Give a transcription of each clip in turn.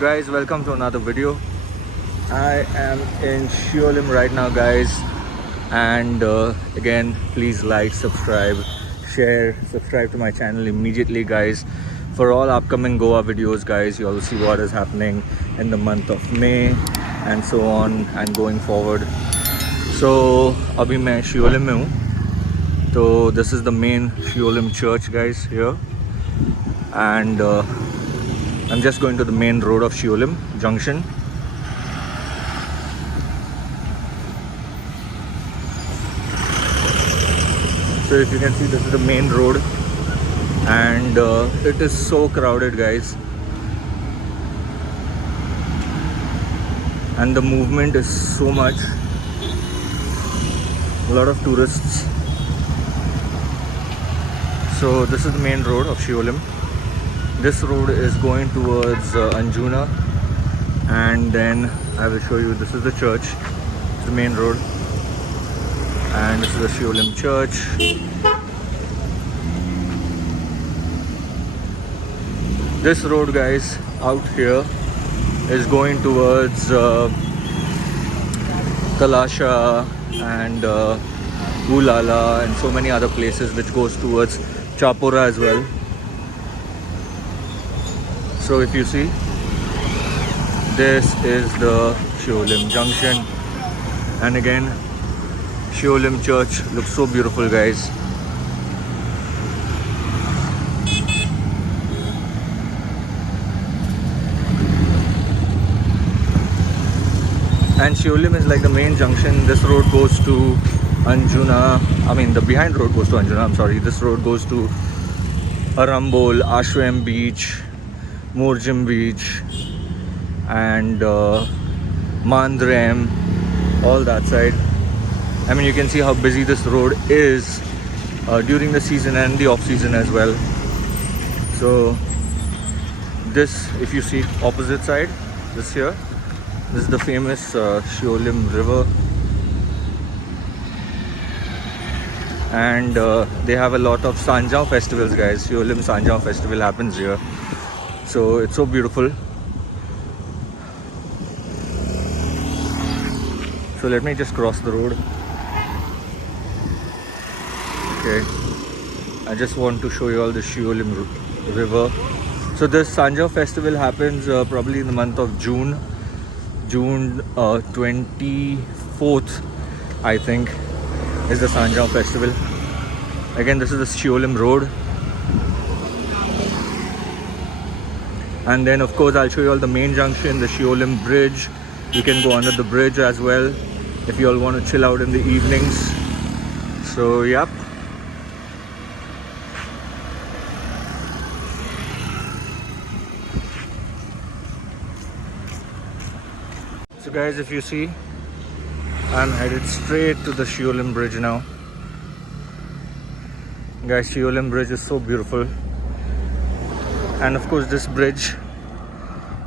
guys, welcome to another video. I am in Shiolim right now, guys, and again, please like, subscribe, share, subscribe to my channel immediately, guys, for all upcoming Goa videos, guys. You all see what is happening in the month of May and so on and going forward. So अभी मैं शियोलिम में हूँ, तो this is the main Shiolim church, guys, here, and I'm just going to the main road of Shiolim Junction. So if you can see, this is the main road, and it is so crowded, guys, and the movement is so much. A lot of tourists. So this is the main road of Shiolim. This road is going towards Anjuna, and then I will show you. This is the church. It's the main road, and this is the Shiolim church. This road, guys, out here is going towards Talasha and Ulala and so many other places, which goes towards Chapora as well. So if you see, this is the Shiolim Junction, and again, Shiolim Church looks so beautiful, guys. And Shiolim is like the main junction. This road goes to Anjuna. I mean, the behind road goes to Anjuna. I'm sorry. This road goes to Arambol, Ashram Beach, Morjim Beach, and Mandrem, all that side. I mean, you can see how busy this road is during the season and the off season as well. So this, if you see opposite side, this here, this is the famous Shiolim River, and they have a lot of Sanjao festivals, guys. Shiolim Sanjao festival happens here, so it's so beautiful. So let me just cross the road. Okay, I just want to show you all the Shiolim River. So this Sanjao festival happens probably in the month of June 24th, I think, is the Sanjao festival. Again, this is the Shiolim road, and then of course I'll show you all the main junction, the Shiolim bridge. You can go under the bridge as well if you all want to chill out in the evenings. So yep. So guys, if you see, I'm headed straight to the Shiolim bridge now. Guys, Shiolim bridge is so beautiful, and of course this bridge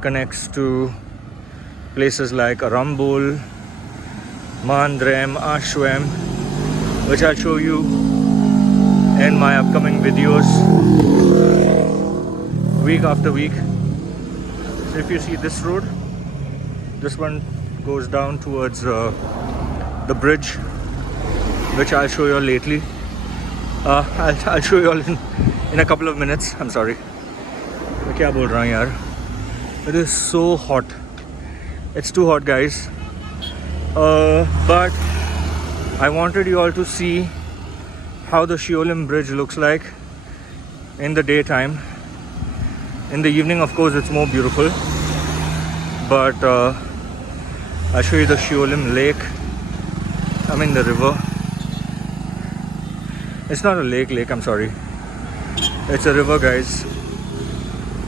connects to places like Arambol, Mandrem, Ashram, which I'll show you in my upcoming videos week after week. So if you see this road, this one goes down towards the bridge, which I'll show you all lately. I'll show you all in a couple of minutes. I'm sorry. मैं क्या बोल रहा हूँ यार? It is so hot. It's too hot, guys. But I wanted you all to see how the Shiolim bridge looks like in the daytime. In the evening, of course, it's more beautiful. But I'll show you the Shiolim lake. I mean the river. It's not a lake, I'm sorry. It's a river, guys.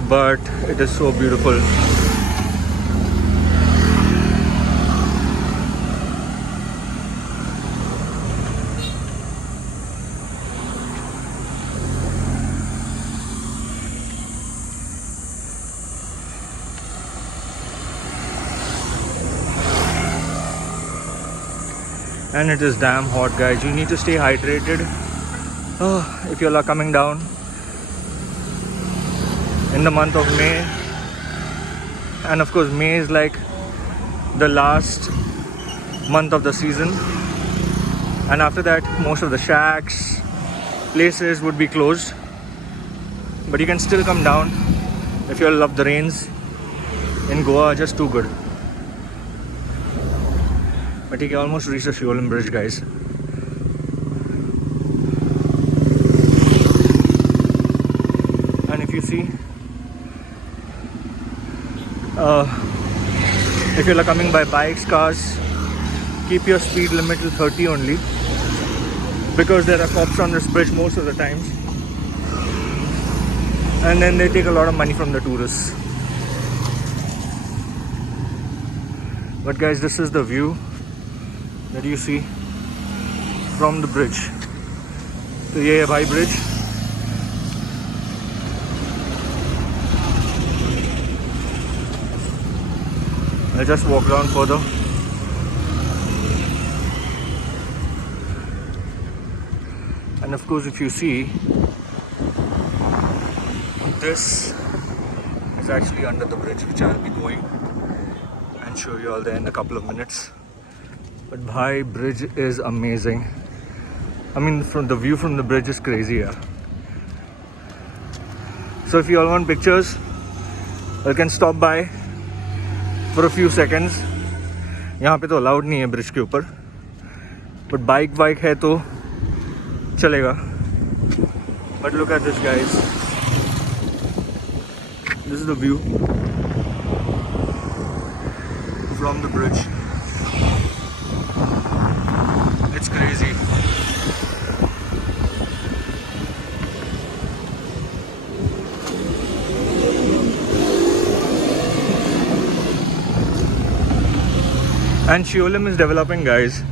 But it is so beautiful. And it is damn hot, guys. You need to stay hydrated if you all are coming down in the month of May and of course May is like the last month of the season, and after that most of the shacks, places would be closed, but you can still come down if you love the rains. In Goa are just too good. But you can almost reach the Shiolim Bridge, guys. And if you see, if you're coming by bikes, cars, keep your speed limit to 30 only, because there are cops on this bridge most of the times, and then they take a lot of money from the tourists. But guys, this is the view that you see from the bridge. So ये है भाई bridge. I'll just walk down further. And of course, if you see, this is actually under the bridge, which I'll be going and show you all there in a couple of minutes. But Bhai, bridge is amazing. I mean, from the view from the bridge is crazy, yeah. So if you all want pictures, you can stop by for a few seconds. यहाँ पे तो allowed नहीं है bridge के ऊपर, but bike है तो चलेगा. But look at this, guys. This is the view from the bridge. It's crazy. And Shiolim is developing, guys.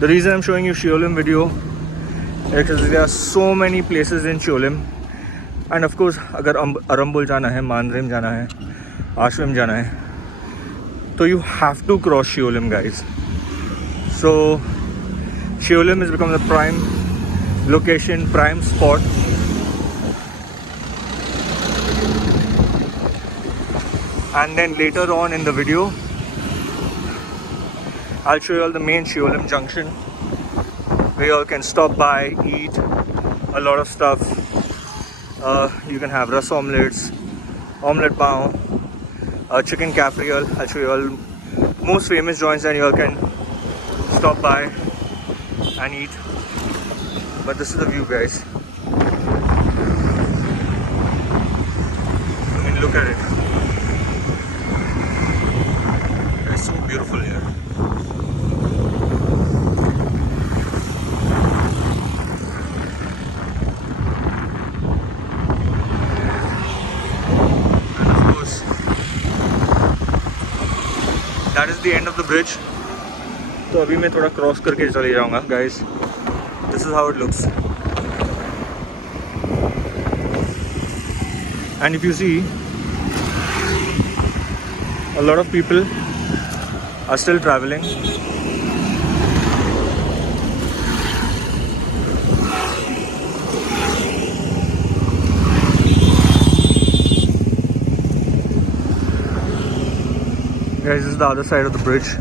The reason I'm showing you Shiolim video is because there are so many places in Shiolim. And of course, अगर Arambul जाना है, Mandrem जाना है, Ashram जाना है, तो you have to cross Shiolim, guys. So Shiolim has become the prime location, prime spot. And then later on in the video, I'll show you all the main Shiolim junction, where you all can stop by, eat a lot of stuff. You can have ras omelets, omelette pav, chicken capriole. I'll show you all most famous joints that you all can stop by and eat. But this is the view, guys. I mean, look at it. It's so beautiful here. That is the end of the bridge. तो अभी मैं थोड़ा cross करके चले जाऊँगा, guys. This is how it looks. And if you see, a lot of people are still traveling. Guys, this is the other side of the bridge.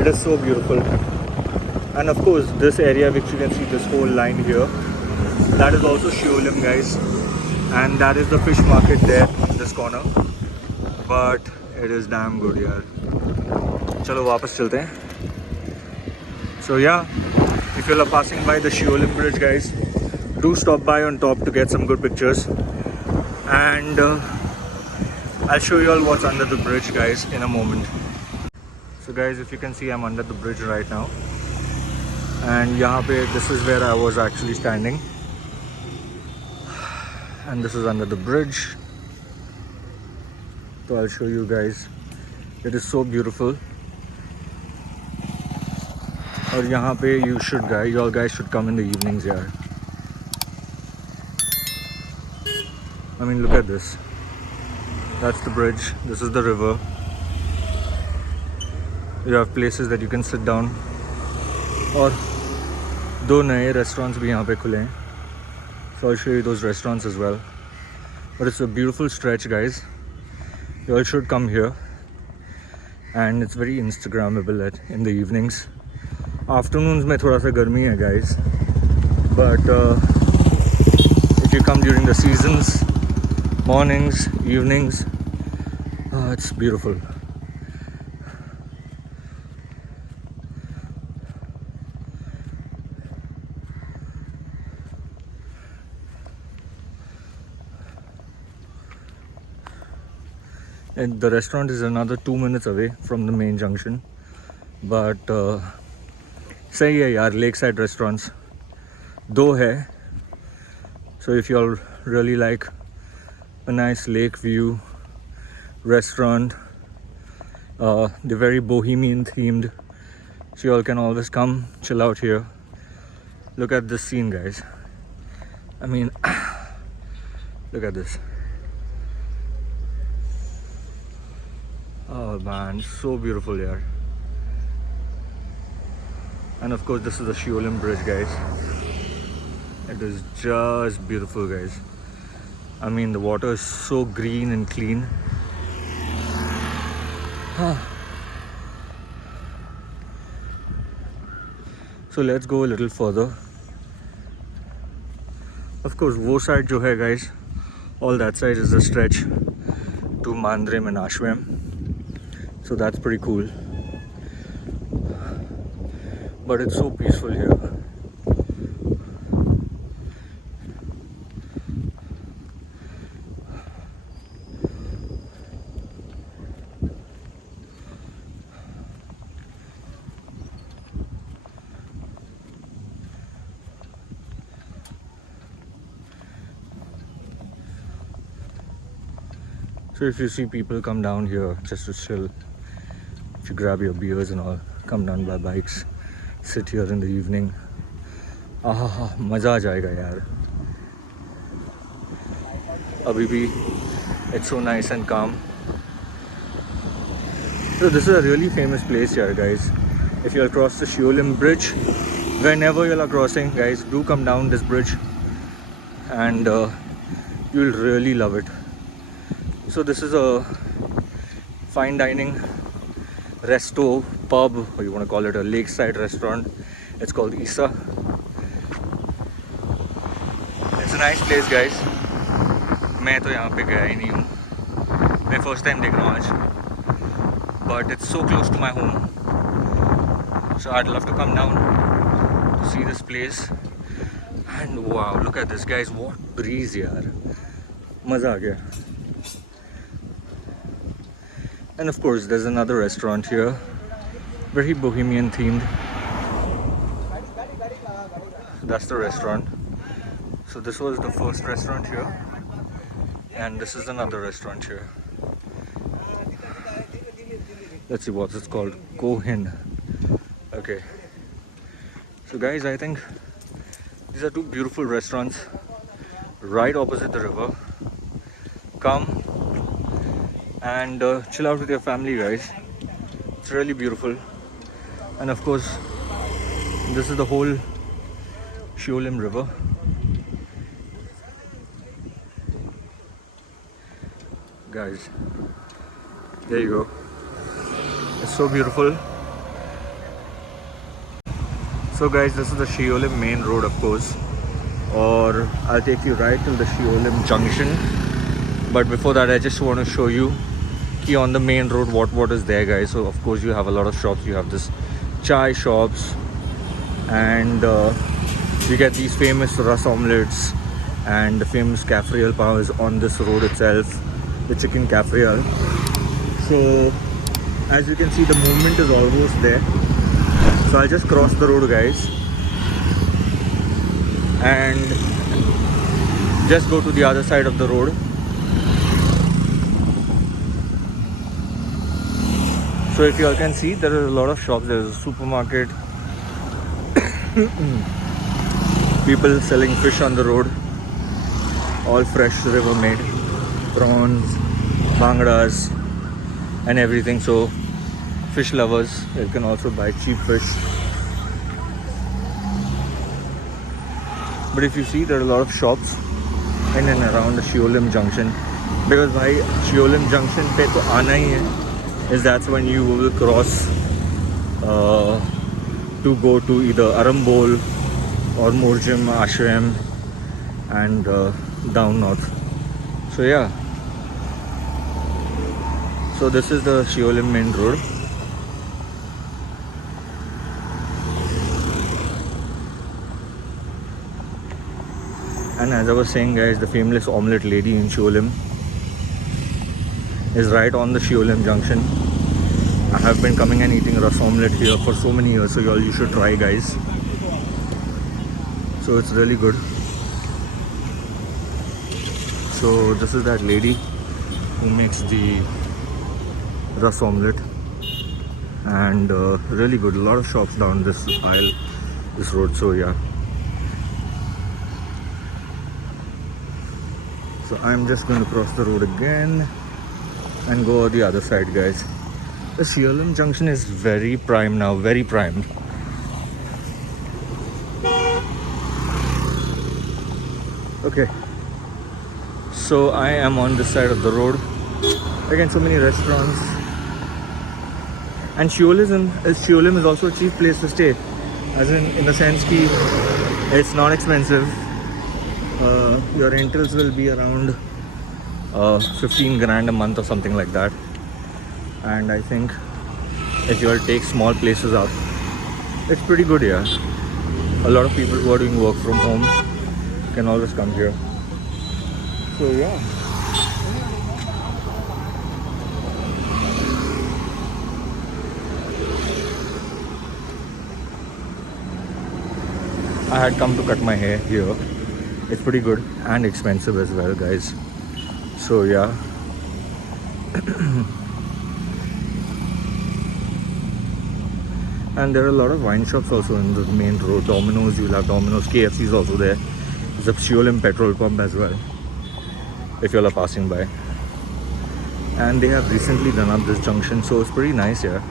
It is so beautiful. And of course, this area which you can see, this whole line here, that is also Shiolim, guys. And that is the fish market there in this corner. But it is damn good, yaar. चलो वापस चलते हैं. So yeah, if you are passing by the Shiolim bridge, guys, do stop by on top to get some good pictures. And I'll show you all what's under the bridge, guys, in a moment. So guys, if you can see, I'm under the bridge right now. And यहाँ पे, this is where I was actually standing. And this is under the bridge. So I'll show you guys. It is so beautiful. और यहाँ पे you all guys should come in the evenings, यार. I mean, look at this. That's the bridge. This is the river. You have places that you can sit down. और 2 नए restaurants भी यहाँ पे खुले हैं. So I'll show you those restaurants as well. But it's a beautiful stretch, guys. You all should come here. And it's very Instagrammable in the evenings. Afternoons में थोड़ा सा गर्मी है, guys. But if you come during the seasons, mornings, evenings, it's beautiful. And the restaurant is another 2 minutes away from the main junction. But सही है यार, lakeside restaurants 2 है. So if you all really like a nice lake view restaurant, they're very bohemian themed, so you all can always come chill out here. Look at this scene, guys. I mean, look at this. Oh man, so beautiful here. And of course this is the Shiolim Bridge, guys. It is just beautiful, guys. I mean, the water is so green and clean. So let's go a little further. Of course, वो side जो है, guys, all that side is a stretch to Mandrem and Ashram. So that's pretty cool. But it's so peaceful here. So if you see people come down here just to chill, if you grab your beers and all, come down by bikes, sit here in the evening, मज़ा आ जाएगा यार. अभी भी it's so nice and calm. So this is a really famous place here, guys. If you'll cross the Shiolim Bridge, whenever you're crossing, guys, do come down this bridge and you'll really love it. So this is a fine dining resto, pub, or you want to call it a lakeside restaurant. It's called Isa. It's a nice place, guys. मैं तो यहाँ पे गया ही नहीं हूँ. मैं first time देख रहा हूँ आज. But it's so close to my home. So I'd love to come down to see this place. And wow, look at this, guys. What breeze, यार. मज़ा आ गया. And of course, there's another restaurant here, very bohemian themed. That's the restaurant. So this was the first restaurant here, and this is another restaurant here. Let's see what it's called. Kohin. Okay. So guys, I think these are 2 beautiful restaurants right opposite the river. Come and chill out with your family, guys. It's really beautiful. And of course, this is the whole Shiolim River. Guys, there you go. It's so beautiful. So guys, this is the Shiolim main road, of course, or I'll take you right till the Shiolim junction. But before that, I just want to show you on the main road what is there, guys. So of course you have a lot of shops. You have this chai shops, and you get these famous ras omelets, and the famous Kafrial pav is on this road itself, the chicken Kafrial. So as you can see, the movement is almost there. So I'll just cross the road, guys, and just go to the other side of the road. So if you all can see, there are a lot of shops. There's a supermarket, people selling fish on the road, all fresh river made, prawns, bangdas and everything. So fish lovers, you can also buy cheap fish. But if you see, there are a lot of shops in and around the Shiolim Junction, because by Shiolim Junction पे तो आना ही है, is that's when you will cross to go to either Arambol or Murjim Ashram and down north. So yeah, so this is the Shiolim main road. And as I was saying, guys, the famous omelette lady in Shiolim is right on the Shiolim Junction. I have been coming and eating ras omelette here for so many years, so you should try, guys. So it's really good. So this is that lady who makes the ras omelette, and really good. A lot of shops down this aisle, this road. So yeah. So I'm just going to cross the road again and go the other side, guys. The Shiolim Junction is very prime now, very prime. Okay, so I am on this side of the road. Again, so many restaurants. And Shiolim is also a cheap place to stay, as in the sense that it's not expensive. Your rentals will be around 15 grand a month or something like that. And I think if you all take small places up, it's pretty good here. A lot of people who are doing work from home can always come here. So yeah. I had come to cut my hair here. It's pretty good and expensive as well, guys. So yeah. And there are a lot of wine shops also in the main road. Domino's, you'll have Domino's. KFC is also there. There's a Shiolim petrol pump as well, if you all are passing by. And they have recently done up this junction, so it's pretty nice here.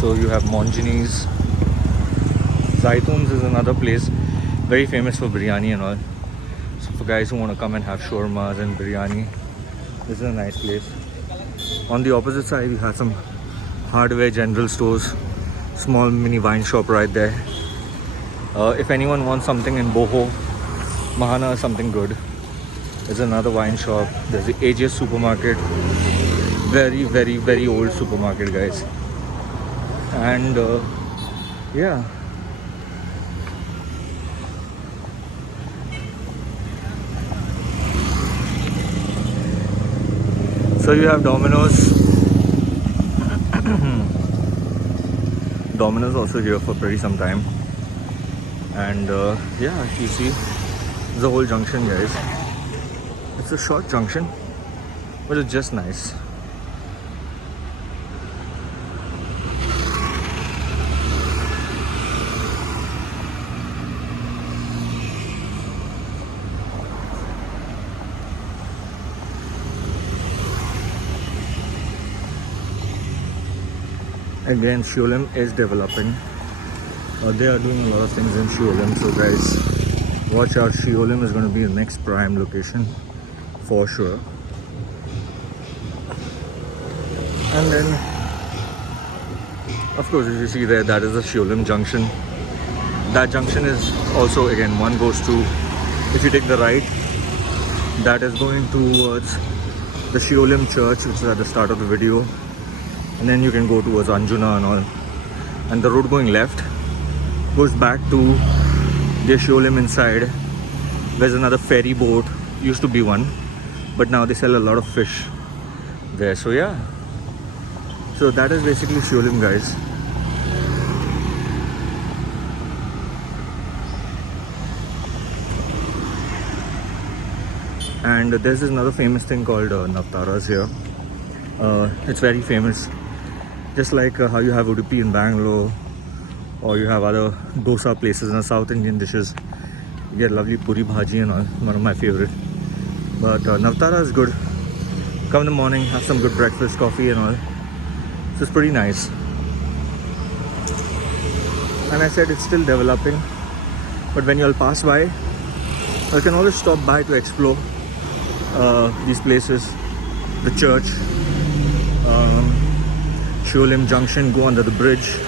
So you have Monjini's. Zaitoon's is another place very famous for biryani and all. So for guys who want to come and have shawarmas and biryani, this is a nice place. On the opposite side, you have some hardware general stores, small mini wine shop right there. If anyone wants something in Boho, Mahana is something good. There's another wine shop. There's the AJ's supermarket. Very, very, very old supermarket, guys. And yeah. So you have Domino's. Domino's also here for pretty some time. And yeah, you see the whole junction, guys. It's a short junction, but it's just nice. Again, Shiolim is developing. They are doing a lot of things in Shiolim. So guys, watch out. Shiolim is going to be the next prime location for sure. And then, of course, if you see there, that is the Shiolim junction. That junction is also, again, one goes to, if you take the right, that is going towards the Shiolim church, which is at the start of the video. And then you can go towards Anjuna and all. And the road going left goes back to the Shiolim inside. There's another ferry boat, used to be one, but now they sell a lot of fish there. So yeah, so that is basically Shiolim, guys. And there's another famous thing called Navtaras here. It's very famous. Just like how you have Udupi in Bangalore or you have other dosa places and South Indian dishes. You get lovely puri bhaji and all, one of my favorite. But Navtara is good. Come in the morning, have some good breakfast, coffee and all. So it's pretty nice. And I said it's still developing, but when you'll pass by, you can always stop by to explore these places. The church, Shiolim Junction, go under the bridge,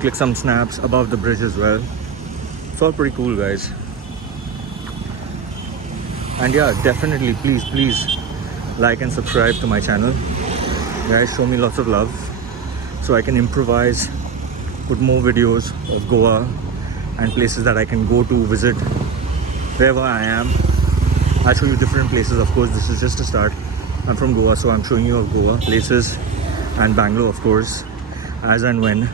click some snaps above the bridge as well. It's all pretty cool, guys. And yeah, definitely please like and subscribe to my channel, guys. Show me lots of love so I can improvise, put more videos of Goa and places that I can go to visit wherever I am. I'll show you different places. Of course, this is just a start. I'm from Goa, so I'm showing you of Goa places, and Bangalore, of course, as and when.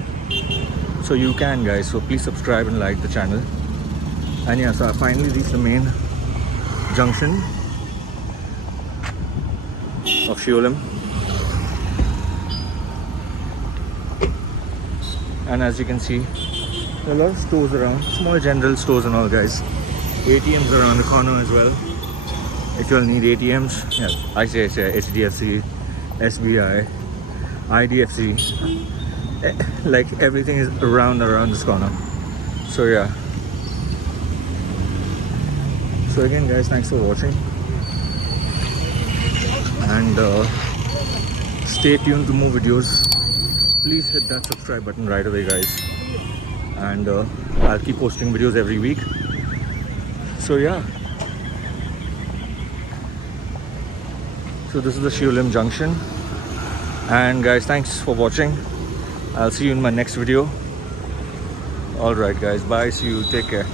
So you can, guys. So please subscribe and like the channel. And yeah, so I finally reached the main junction of Shiolim. And as you can see, there are a lot of stores around, small general stores and all, guys. ATMs around the corner as well. If you'll need ATMs, yeah, ICICI, HDFC, SBI, IDFC, like everything is around this corner. So yeah. So again, guys, thanks for watching, and stay tuned to more videos. Please hit that subscribe button right away, guys, and I'll keep posting videos every week. So yeah, so this is the Shiolim Junction, and guys, thanks for watching. I'll see you in my next video. All right, guys, bye, see you, take care.